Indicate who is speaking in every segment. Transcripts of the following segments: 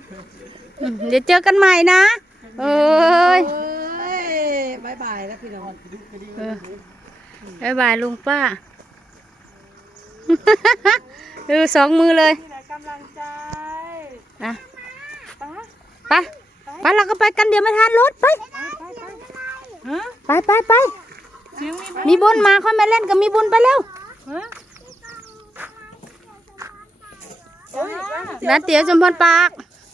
Speaker 1: เดี๋ยวเจอกันใหม่นะเอ้ย
Speaker 2: บายบายแล้วพี่น้อง
Speaker 1: บายบายลุงป้าสองมือเลย
Speaker 2: กำลังใจ
Speaker 1: นะไปเราก็ไปกันเดี๋ยวไม่ทันรถไปมีบุญมาค่อยมาเล่นกับมีบุญไปเร็วร้านเตี๋ยวจมพรปาก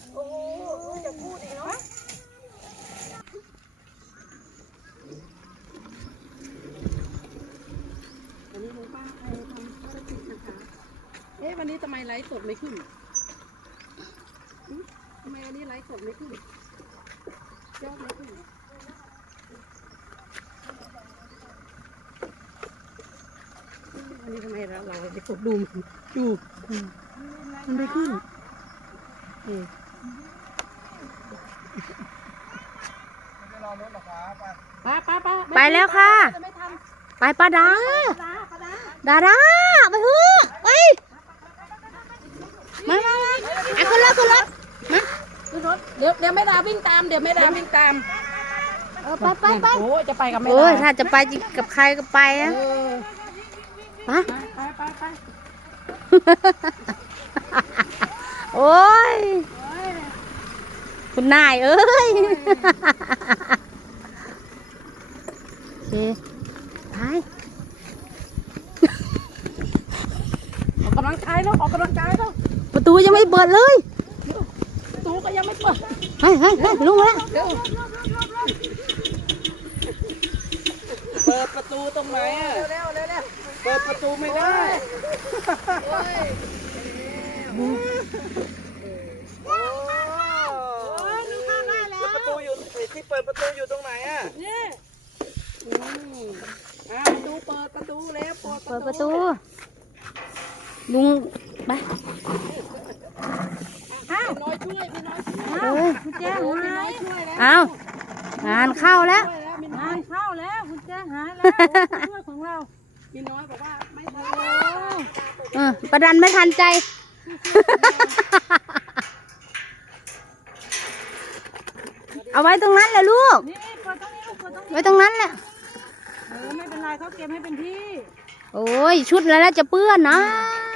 Speaker 2: วันนี้ทำไมไลฟ์สดไม่ขึ้นทำไมวันนี้ไลฟ์สดไม่ขึ้นยอดไม่ขึ้นวันนี้ทำไมเราไปกดดูมันไม่ขึ้น
Speaker 1: ไปแล้วค่ะไปป้าดาไปเถอะไปมาขึ้นรถมา
Speaker 2: เดี๋ยวไม่ดาวิ่งตามไปโอ้จะไปกับไม่ดา
Speaker 1: โอ้ยถ้าจะไปกับใครก็ไปอ่ะไปโอ้ยคุณนายเอ้ยโอเคไป
Speaker 2: ออกกำลังกายแล้ว
Speaker 1: ประตูยังไม่เปิดเลย
Speaker 2: ประตูก็ยังไม่เปิด
Speaker 1: ลุงแล้ว
Speaker 2: เปิดประตูตรงไหนอ่ะเร็วเปิดประตูไม่ได้ประตูอยู่ที่เปิดประตูอยู่ตรงไหนอ่ะนี่ดูเปิดประตูแล้ว
Speaker 1: เปิดประตูลุงไป
Speaker 2: น้อยช่วยพี่น้อยช่วย
Speaker 1: คุณแจ้หายเอางานเข้าแล้ว
Speaker 2: คุณแจ้หายแล้วช่วยของเราพี่น้อยบอกว่าไม่ทัน
Speaker 1: ประดันไม่ทันใจเอาไว้ตรงนั้นแหละลูกไว้ตรงนั้นแหละ
Speaker 2: ไม่เป็นไรเขาเก็บให้เป็นที่
Speaker 1: โอ้ยชุดแล้วจะเปื้อนนะ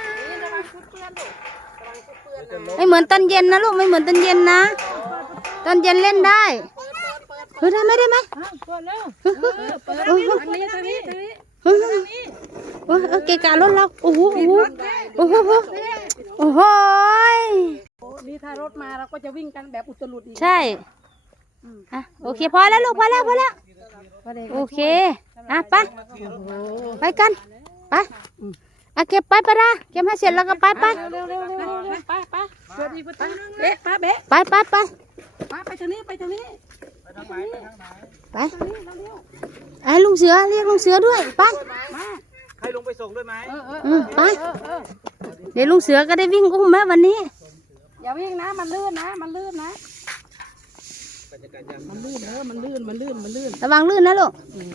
Speaker 1: ไม่เหมือนตอนเย็นนะลูกไม่เหมือนตอนเย็นนะตอนเย็นเล่นได้ได้ไหม
Speaker 2: เปิดแล้วทางนี้
Speaker 1: เกะกะรถเราโอ้โห
Speaker 2: นี่ถ้ารถมาเราก็จะวิ่งกันแบบอุตลุดอีก
Speaker 1: ใช่โอเคพอแล้วลูกพอแล้วโอเคไปกันไปเก็บไปปะดาเก็บให้เสร็จแล้วก็ไป
Speaker 2: ไปเร็วไปเปิดอีกประตูนึงเบ๊ะ
Speaker 1: ไป
Speaker 2: ไปทางนี้ไปทางไหน
Speaker 1: ไปไอ้ลุงเสือเรียกลุงเสือด้วยไป
Speaker 3: ให้ลุงไปส่งด้วยไหม
Speaker 1: ไปเดี๋ยวลุงเสือก็ได้วิ่งอุ้มแม่วันนี้
Speaker 2: อย่าวิ่งนะมันลื่นนะมันลื่น
Speaker 1: ระวังลื่นนะลูก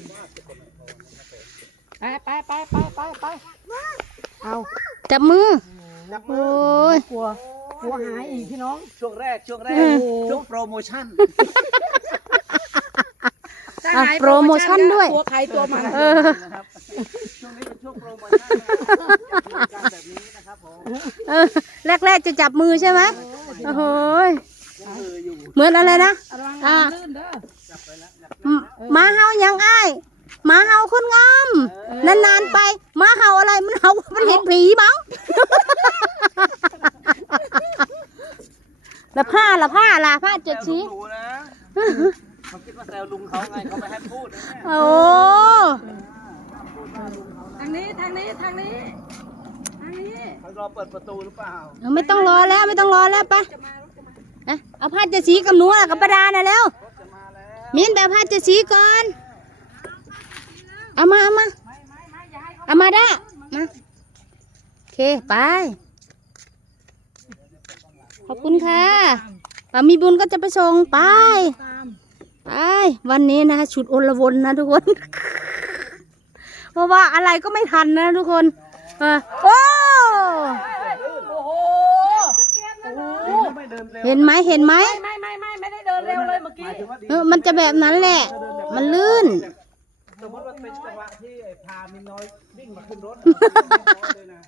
Speaker 2: ไปเอา
Speaker 1: จับมือโอ้ย
Speaker 2: กลัวหายอีกพี่น้อง
Speaker 3: ช่วงแรกช่วงโปรโมชั่น
Speaker 1: โปรโมชั่นด้วย
Speaker 2: ตัวใครตัวมัน
Speaker 3: นะครับช่วงนี้เป็นช่วงโปรโมชั่นการแบบนี้นะครับผม
Speaker 1: แรกจะจับมือใช่ไหมโอ้โหเหมือนอะไรนะม้าเฮายังอ้ายม้าเฮาคนงามนานๆไปม้าเฮาอะไรมันเฮามันเห็นผีมั้งละผ้าเจ็ดสี
Speaker 3: เขาคิดว่าแซวลุงเขาไงเขาไม่ให้พูด
Speaker 1: โอ้
Speaker 2: ทางนี้
Speaker 3: เขารอเปิดประตูหรือเปล่า
Speaker 1: ไม่ต้องรอแล้วไปเอาผ้าเจ็ดสีกับหนูกับประดาน่ะแล้วมิ้นแบบผ้าเจ็ดสีก่อนเอามาได้มาโอเคไปขอบคุณค่ะมีบุญก็จะไปส่งไปวันนี้นะชุดโอลวนนะทุกคนเพราะว่าอะไรก็ไม่ทันนะทุกคนโอ้
Speaker 3: ไม่เดินเร็ว
Speaker 1: เห็นไหมเห็นไหม
Speaker 2: ไม่ได้เดินเร็วเลยเมื่อ
Speaker 3: ห
Speaker 2: กี้
Speaker 3: มายถึงว่าดี
Speaker 1: มันจะแบบนั้นแหละ มันลื่น
Speaker 3: สมมติว่าเป็นจังหวะที่ไอ้พามินน้อยวิ่งมาขึ้นรถเลยนะ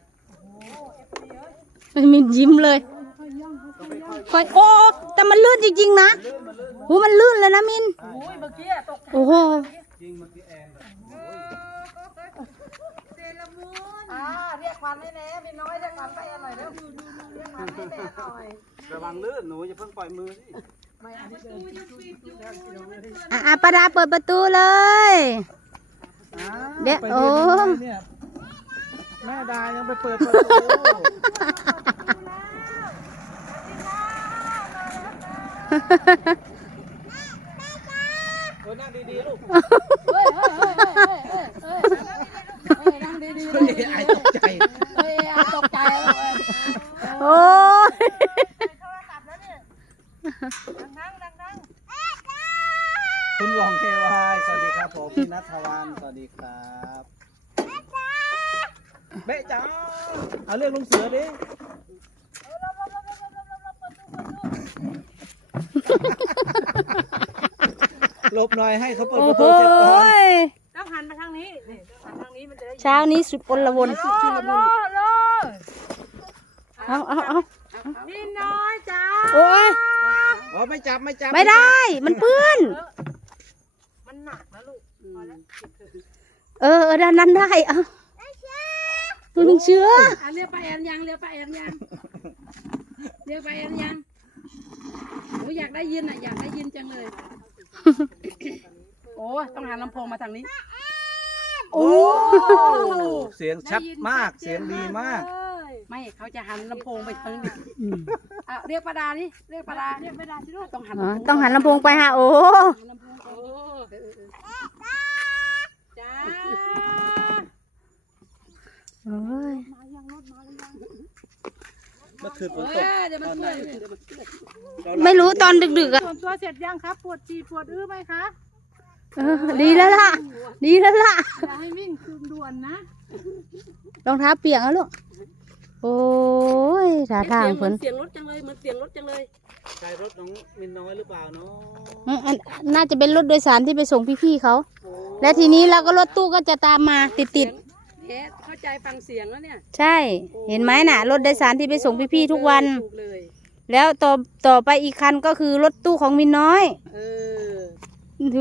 Speaker 1: มินยิ้มเลยคอยโอ้แต่มันลื่นจริงๆนะโหมันลื่นเลยนะมิน
Speaker 2: โอ้ยเมื่อกี้ตก
Speaker 1: โอ้โห
Speaker 3: จริงเมื่อกี้แอนแบบ
Speaker 2: เรียกควันให้แน่พี่น้อยเรียกควันไปหน่อยเร็วเรียกควันให้แน่หน่อย
Speaker 3: ระวังลื่นหนูอย่าเพิ่งปล่อยมือสิ
Speaker 1: ประดาเปิดประตูเลย เดี๋ยว
Speaker 3: ไป
Speaker 1: โอ้
Speaker 3: เนี่ยแม่ดายังไปเปิดประตูโอ้ยนั่งดีๆลูก
Speaker 2: เฮ้ยนั่งดีๆ
Speaker 3: เฮ้ยไอ้ตกใจ
Speaker 2: เฮ้ยตกใจแล้ว
Speaker 1: โอ้ย
Speaker 3: คุณหวองเควายสวัสดีครับผมพี่นัทวันสวัสดีครับเบ๊ะจ้าเอาเรียกลุงเสือดิหลบหน่อยให้เขาเปิด
Speaker 1: โอ้
Speaker 3: ประ
Speaker 1: โห
Speaker 3: ตูเสร็จก่อน
Speaker 2: ต้องหันมาทางนี้นี่หันทางนี้มันจะได้
Speaker 1: เช้านี้สุดอลวน
Speaker 2: โล
Speaker 1: เอา
Speaker 2: พี่น้อยจ้า
Speaker 1: โอ้ย
Speaker 3: อ๋อไม่จับไม่จับ
Speaker 1: ไม่ได้ มันเปื้อน
Speaker 2: มันหนักนะลูกพอแล้ว
Speaker 1: ด้านนั้นได้เอาตัวลุงเชื้อ
Speaker 2: เรียกป้าแอนยังเรียกป้าแอนยังเรียกป้าแอนยังโอ้อยากได้ยินอ่ะอยากได้ยินจังเลย โอ้ต้องหันลำโพงมาทางนี้
Speaker 3: โอ้เสียงชัดมากเสียงดีมาก
Speaker 2: ไม่เขาจะหันลำโพงไปทางนี้เรียกป้าดานี่เรียกป้าดาเรียกป้าดาที่ลูกต้องหัน
Speaker 1: ต้องหันลำโพงไปฮะโอ้
Speaker 2: ลำโพงจ้า
Speaker 1: โอ้ย
Speaker 3: เมื่อคืนฝ
Speaker 2: เฮ้
Speaker 3: น
Speaker 2: ย
Speaker 3: ตก
Speaker 2: เดี๋ยวมัน
Speaker 3: ตอนไหน
Speaker 2: เปื่อยเดี๋ยวมันเปื่อย
Speaker 1: ไม่รู้ตอนดึกๆอ่ะ
Speaker 2: ส่วนตัวเสร็จยังครับปวดฉี่ปวดอื้อไหมคะ
Speaker 1: ดีแล้วล่ะ ดีแล้วล่ะ
Speaker 2: อย่าให้วิ่งด่วนๆนะ
Speaker 1: รองเท้าเปียกแล้วลูก โอ้ยท่าทางเพิ่น
Speaker 2: เสียงรถจังเลยเหมือนเสียงรถจังเลย
Speaker 3: ใช่รถน้องมินน้อยหรือเปล่าเนาะ
Speaker 1: น่าจะเป็นรถโดยสารที่ไปส่งพี่ๆเขา และทีนี้เราก็รถตู้ก็จะตามมาติด
Speaker 2: เอ๊ะเข้าใจฟังเสียงแล้วเนี่ย
Speaker 1: ๆ ใช่ เห็นไหมน่ะ รถโดยสารที่ไปส่งพี่ๆทุกวัน
Speaker 2: ถูกเลย
Speaker 1: แล้วต่อไปอีกคันก็คือรถตู้ของมินน้อย
Speaker 2: เออ
Speaker 1: ดู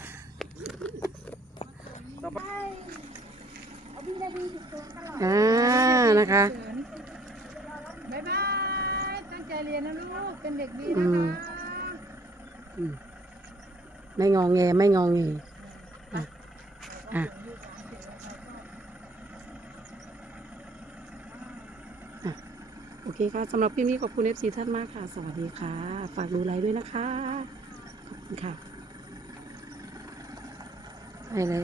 Speaker 1: นะคะ
Speaker 2: บ๊ายบายตั้งใจเรียนนะลูกเป็นเด็กดี
Speaker 1: อื
Speaker 2: นะ
Speaker 1: ม
Speaker 2: คะไม่งองแงไม่งองแงอ่ะโอเคค่ะสำหรับคลิปนี้ขอบคุณ FC ท่านมากค่ะ สวัสดีค่ะ ฝากดูไลค์ด้วยนะคะ ขอบคุณค่ะไปเลย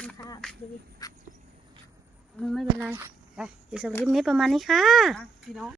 Speaker 1: ไม่เป็นไร เดี๋ยวสำหรับคลิปนี้ประมาณนี้ค่ะ
Speaker 2: พี่น้อง